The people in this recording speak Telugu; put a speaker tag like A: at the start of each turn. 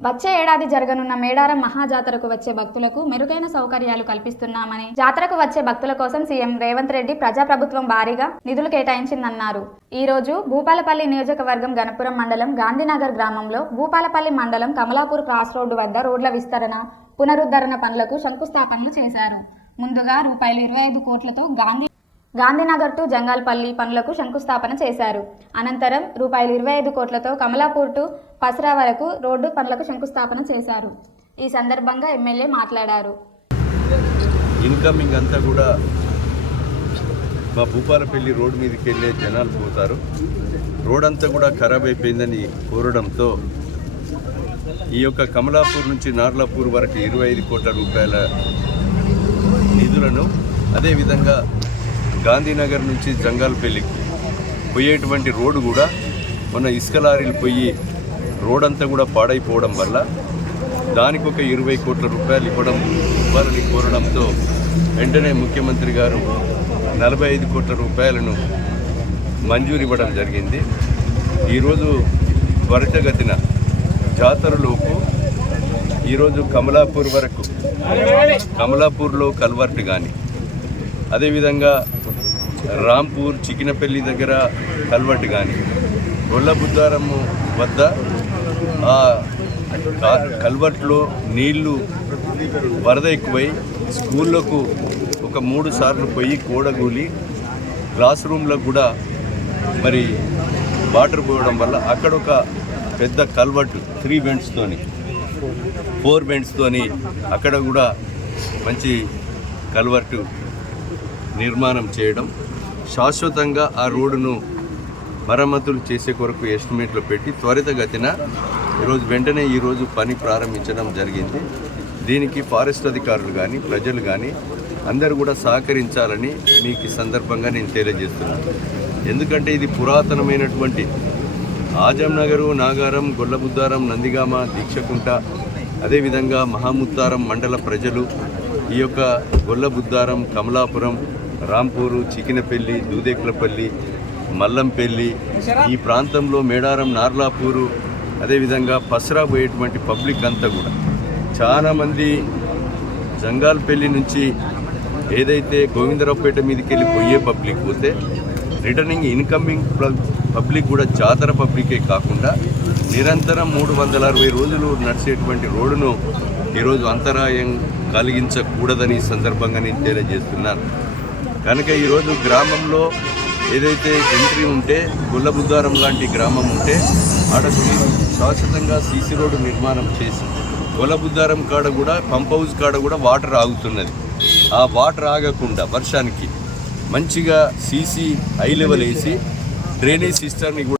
A: వచ్చే ఏడాది జరగనున్న మేడారం మహాజాతరకు వచ్చే భక్తులకు మెరుగైన సౌకర్యాలు కల్పిస్తున్నామని జాతరకు వచ్చే భక్తుల కోసం సీఎం రేవంత్ రెడ్డి ప్రజాప్రభుత్వం భారీగా నిధులు కేటాయించిందన్నారు. ఈ రోజు భూపాలపల్లి నియోజకవర్గం గణపురం మండలం గాంధీనగర్ గ్రామంలో భూపాలపల్లి మండలం కమలాపూర్ క్రాస్ రోడ్డు వద్ద రోడ్ల విస్తరణ పునరుద్ధరణ పనులకు శంకుస్థాపనలు చేశారు. ముందుగా రూపాయలు ఇరవై ఐదు కోట్లతో గాంధీ గాంధీనగర్ టు జంగాల్పల్లి పనులకు శంకుస్థాపన చేశారు. అనంతరం రూపాయలు ఇరవై ఐదు కోట్లతో కమలాపూర్ టు పసరా వరకు రోడ్డు పనులకు శంకుస్థాపన చేశారు. ఈ సందర్భంగా ఎమ్మెల్యే మాట్లాడారు.
B: ఇన్కమింగ్ అంతా కూడా మా భూపాలపల్లి రోడ్డు మీదకి వెళ్ళే జనాలు పోతారు. రోడ్ అంతా కూడా ఖరాబ్ అయిపోయిందని కోరడంతో ఈ యొక్క కమలాపూర్ నుంచి నార్లాపూర్ వరకు ఇరవై ఐదు కోట్ల రూపాయల నిధులను అదేవిధంగా గాంధీనగర్ నుంచి జంగాల్పల్లికి పోయేటువంటి రోడ్డు కూడా మొన్న ఇసుక లారీలు పోయి రోడ్ అంతా కూడా పాడైపోవడం వల్ల దానికి ఒక ఇరవై కోట్ల రూపాయలు ఇవ్వడం ఇవ్వాలని కోరడంతో వెంటనే ముఖ్యమంత్రి గారు నలభై ఐదు కోట్ల రూపాయలను మంజూరు ఇవ్వడం జరిగింది. ఈరోజు త్వరితగతిన జాతరలోపు ఈరోజు కమలాపూర్ వరకు కమలాపూర్లో కల్వర్ట్ కానీ అదేవిధంగా రాంపూర్ చికినపల్లి దగ్గర కల్వర్ట్ కానీ గొల్లబుద్దారము వద్ద ఆ కల్వర్ట్లో నీళ్ళు వరద ఎక్కువై స్కూళ్ళకు ఒక మూడు సార్లు పోయి కూడగూలి క్లాస్ రూమ్లో కూడా మరి వాటర్ పోయడం వల్ల అక్కడ ఒక పెద్ద కల్వర్ట్ త్రీ బెండ్స్తోని ఫోర్ బెండ్స్తోని అక్కడ కూడా మంచి కల్వర్టు నిర్మాణం చేయడం శాశ్వతంగా ఆ రోడ్డును మరమ్మతులు చేసే కొరకు ఎస్టిమేట్లో పెట్టి త్వరితగతిన ఈరోజు వెంటనే ఈరోజు పని ప్రారంభించడం జరిగింది. దీనికి ఫారెస్ట్ అధికారులు కానీ ప్రజలు కానీ అందరూ కూడా సహకరించాలని మీకు ఈ సందర్భంగా నేను తెలియజేస్తున్నాను. ఎందుకంటే ఇది పురాతనమైనటువంటి ఆజంనగరు నాగారం గొల్లబుద్దారం నందిగామ దీక్షకుంట అదేవిధంగా మహాముత్తారం మండల ప్రజలు ఈ యొక్క గొల్లబుద్దారం కమలాపురం రాంపూరు చికినపల్లి దూదేకులపల్లి మల్లంపల్లి ఈ ప్రాంతంలో మేడారం నార్లాపూరు అదేవిధంగా పసరా పోయేటువంటి పబ్లిక్ అంతా కూడా. చాలామంది జంగాల్పల్లి నుంచి ఏదైతే గోవిందరావుపేట మీదకి వెళ్ళి పోయే పబ్లిక్ పోతే రిటర్నింగ్ ఇన్కమింగ్ పబ్లిక్ కూడా జాతర పబ్లికే కాకుండా నిరంతరం మూడు వందల అరవై రోజులు నడిచేటువంటి రోడ్డును ఈరోజు అంతరాయం కలిగించకూడదని సందర్భంగా నేను తెలియజేస్తున్నాను. కనుక ఈరోజు గ్రామంలో ఏదైతే ఎంట్రీ ఉంటే గుల్లబుద్దారం లాంటి గ్రామం ఉంటే ఆడ శాశ్వతంగా సీసీ రోడ్డు నిర్మాణం చేసి గుల్లబుద్దారం కాడ కూడా పంప్ హౌస్ కాడ కూడా వాటర్ ఆగుతున్నది. ఆ వాటర్ ఆగకుండా వర్షానికి మంచిగా సీసీ హై లెవెల్ వేసి డ్రైనేజ్ సిస్టమ్ని కూడా